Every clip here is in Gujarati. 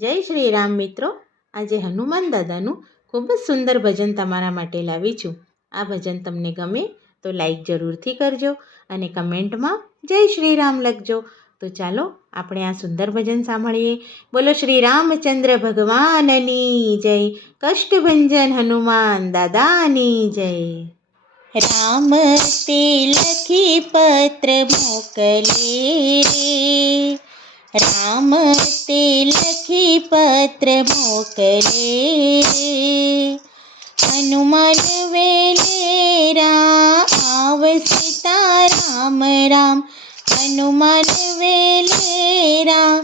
જય શ્રી રામ મિત્રો. આજે હનુમાન દાદાનું ખૂબ જ સુંદર ભજન તમારા માટે લાવી છું. આ ભજન તમને ગમે તો લાઈક જરૂરથી કરજો અને કમેન્ટમાં જય શ્રી રામ લખજો. તો ચાલો આપણે આ સુંદર ભજન સાંભળીએ. બોલો શ્રી રામચંદ્ર ભગવાનની જય. કષ્ટભંજન હનુમાન દાદાની જય. રામ તે લખી પત્ર મોકલે રે, રામ તે લખી પત્ર મોકલે રે, હનુમાન વેલેરા આવસીતા રામ રામ, હનુમાન વેલેરા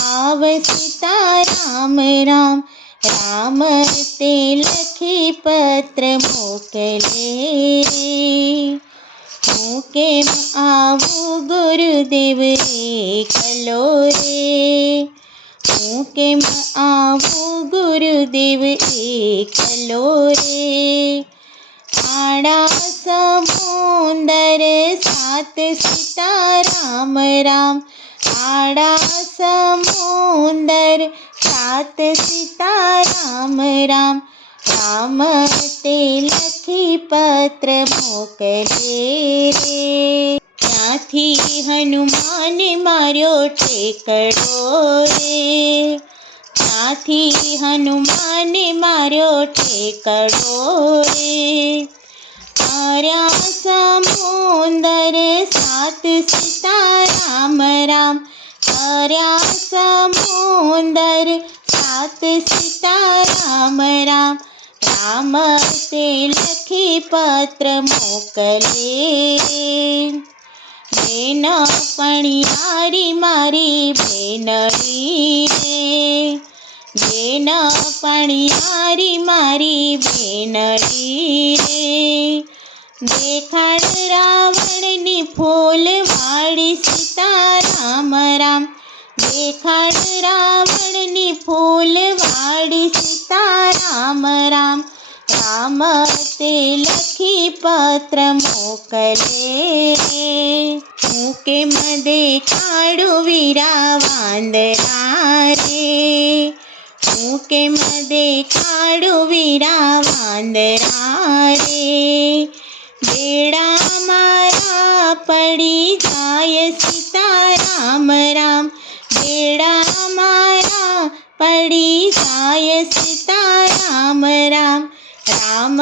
આવસીતા રામ રામ, રામ તે લખી પત્ર મોકલે રે. હું કેમ આવું ગુરુદેવ એકલો રે, હું કેમ આવું ગુરુદેવ એકલો રે, આડા સમુંદર સાત સીતા રામ રામ, આડા સમુંદર સાત સીતા રામ રામ, રામ તે લખી પત્ર મોકલે રે. ત્યાંથી હનુમાન માર્યો ઠેકડો રે, ત્યાંથી હનુમાન માર્યો ઠેકડો રે, આર્યા સમુંદર સાત સીતા રામ રામ, આર્યા સમુંદર સાત સીતા રામ રામ, રામ તે લખી પત્ર મોકલે રે. બેન પણિયારી મારી બેનડી રે, બેન પણિયારી મારી બેનડી રે, દેખાડ રાવણની ફૂલવાળી સીતા રામ રામ, દેખાડ રાવણની ફૂલવાળી સીતા રામ રામ, રામ તે લખી પત્ર મોકલે રે. હું કેમ દેખાડું વીરા વાંદરા રે, હું કેમ દેખાડું વીરા વાંદરા રે, બેડા મારા પડી જાય સીતા રામ રામ, બેડા મારા પડી જાય સીતા રામ રામ, રામ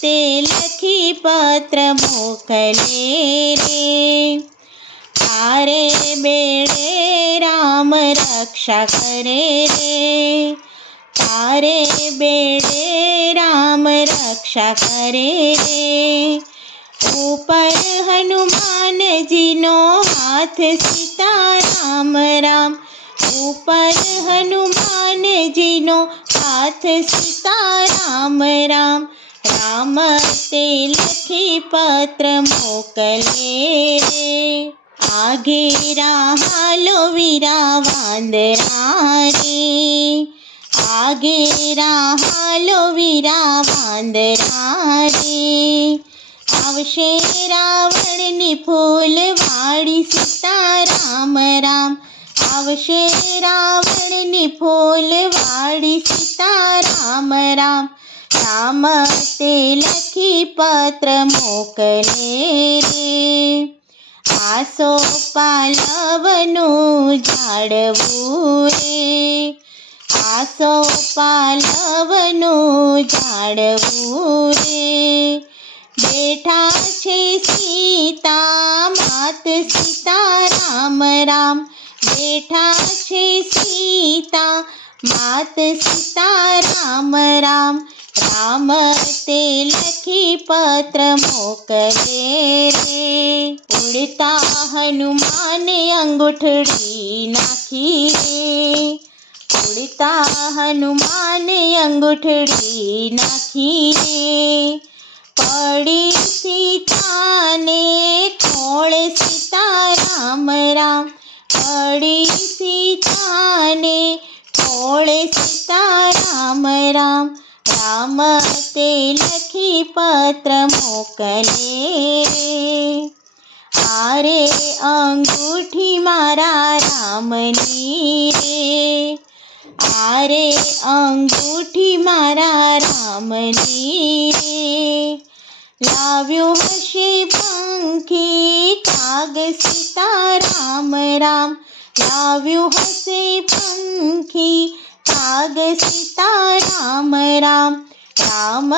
તે લખી પત્ર મોકલે રે. તારે બેડે રામ રક્ષા કરે રે, તારે બેડે રામ રક્ષા કરે રે, ઉપર હનુમાનજીનો હાથ સીતા રામ રામ, ઉપર હનુમાનજીનો હાથ સીતા રામ રામ, રામ તે લખી પત્ર મોકલે રે. આગેરા હાલો વીરા વાંદરા રે, આગેરા હાલો વીરા વાંદરા રે, આવશે રાવણની ફૂલવાળી સીતા રામ રામ, આવશે રાવણની ફૂલવાળી સીતા રામ રામ, રામ તે લખી પત્ર મોકલે રે. આસો પાલવનું ઝાડવું રે, આસો પાલવનું ઝાડવું રે, બેઠા છે સીતા માત સીતા રામ રામ, બેઠા છે સીતા માત સીતા રામ રામ, રામ તે લખી પત્ર મોકલે રે. ઉડતા હનુમાને અંગૂઠડી નાખી રે, ઉડતા હનુમાને અંગૂઠડી નાખી રે, પડી સીતાને ખોળે સીતા રામ રામ, પડી સીતાને ખોળે સીતા રામ રામ, રામ તે લખી પત્ર મોકલે રે. આરે અંગૂઠી મારા રામની રે, આરે અંગૂઠી મારા રામની રે, લાવ્યો હશે પંખી કાગ સીતા રામ રામ, લાવ્યો હશે પંખી કાગ સીતા રામ રામ, રામ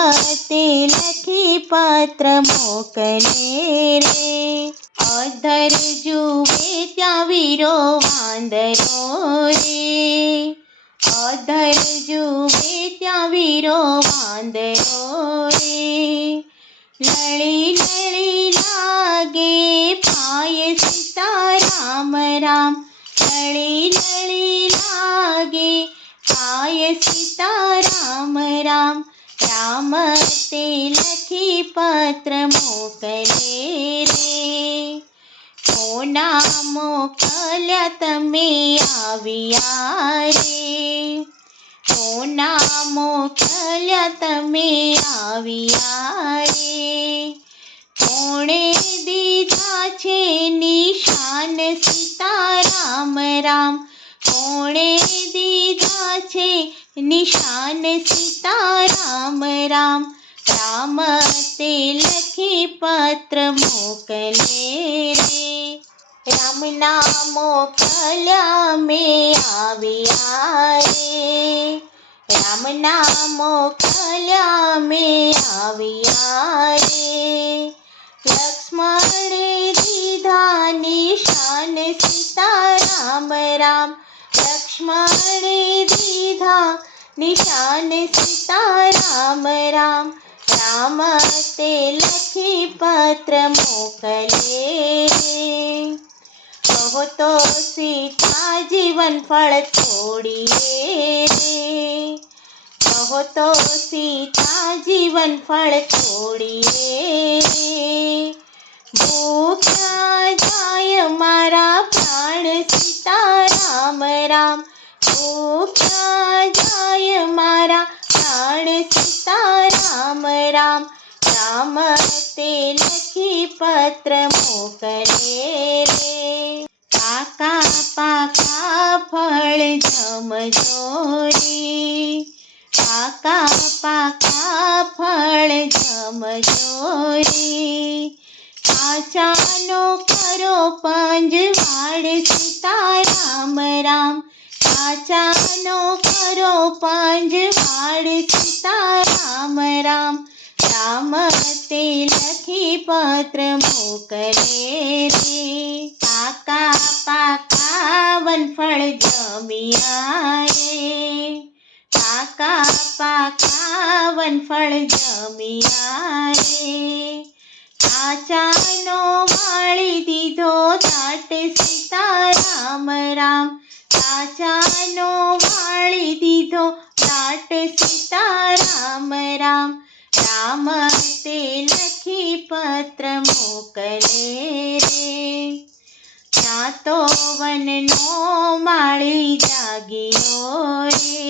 તે લખી પત્ર મોકલે રે, અધર જુએ ત્યાં વીરો વાંદરો રે, અધર જુએ ત્યાં વીરો વાંદરો રે, લળી લળી લાગે પાય સીતા રામ રામ, લળી લળી લાગે પાય સીતા રામ રામ, રામ તે લખી પત્ર મોકલે રે, કોના મોકલ્યા તમે આવ્યા રે, કોના મોકલ્યા તમે આવ્યા રે, કોણે દીધા છે નિશાન સીતા રામ રામ, કોણે દીધા છે નિશાન સીતા રામ રામ, રામ તે લખી પત્ર મોકલે રે, રામના મોકલ્યા મેં આવ્યા રે, રામના મોકલ્યા મેં આવ્યા રે, લક્ષ્મણે દીધા નિશાન સીતા રામ રામ, લક્ષ્મણે દીધા નિશાન સીતા રામ રામ, રામ તે લખી પત્ર મોકલે રે, કહો તો સીતા જીવન ફળ છોડીએ રે, કહો તો સીતા જીવન ફળ છોડીએ રે, ભૂખ્યા જાય મારા પ્રાણ સીતા રામ રામ, ભૂખ્યા જાય મારા પ્રાણ સીતા રામ રામ, રામ તે લખી પત્ર મોકલે રે, પાકા પાકા ફળ જમજો રે, પાકા પાકા ફળ જમજો રે, કાચાનો કરો પંજવાડ સીતા રામ રામ, કાચાનો કરો પંજવાડ સીતા રામ રામ, રામ તે લખી પત્ર મોકલે રે, પાકા પાકા વનફળ જમ્યા રે, પાકા પાકા વનફળ જમ્યા રે, કાચાનો વાળી દીધો દાટ સીતા રામ રામ, કાચાનો વાળી દીધો દાટ સીતા રામ રામ, રામ તે લખી પત્ર મોકલે રે, ત્યાં તો વનનો માળી જાગ્યો રે,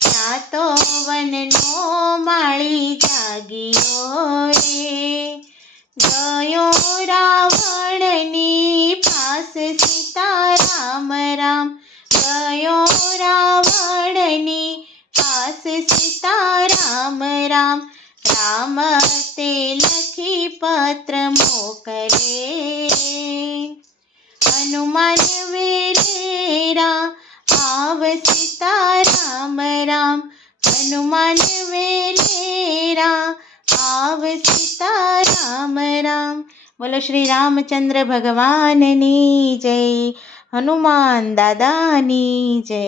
ત્યાં તો વનનો માળી જાગ્યો રે, ગયો રાવણની પાસ સીતા રામ રામ, ગયો રાવણની પાસ સીતા રામ રામ, રામ તે લખી પત્ર મોકલે રે, હનુમાન વેરેરા આવ સીતા રામ રામ, હનુમાન વેરેરા આવ સીતા રામ રામ, બોલો શ્રી રામચંદ્ર ભગવાનની જય, હનુમાન દાદાની જય.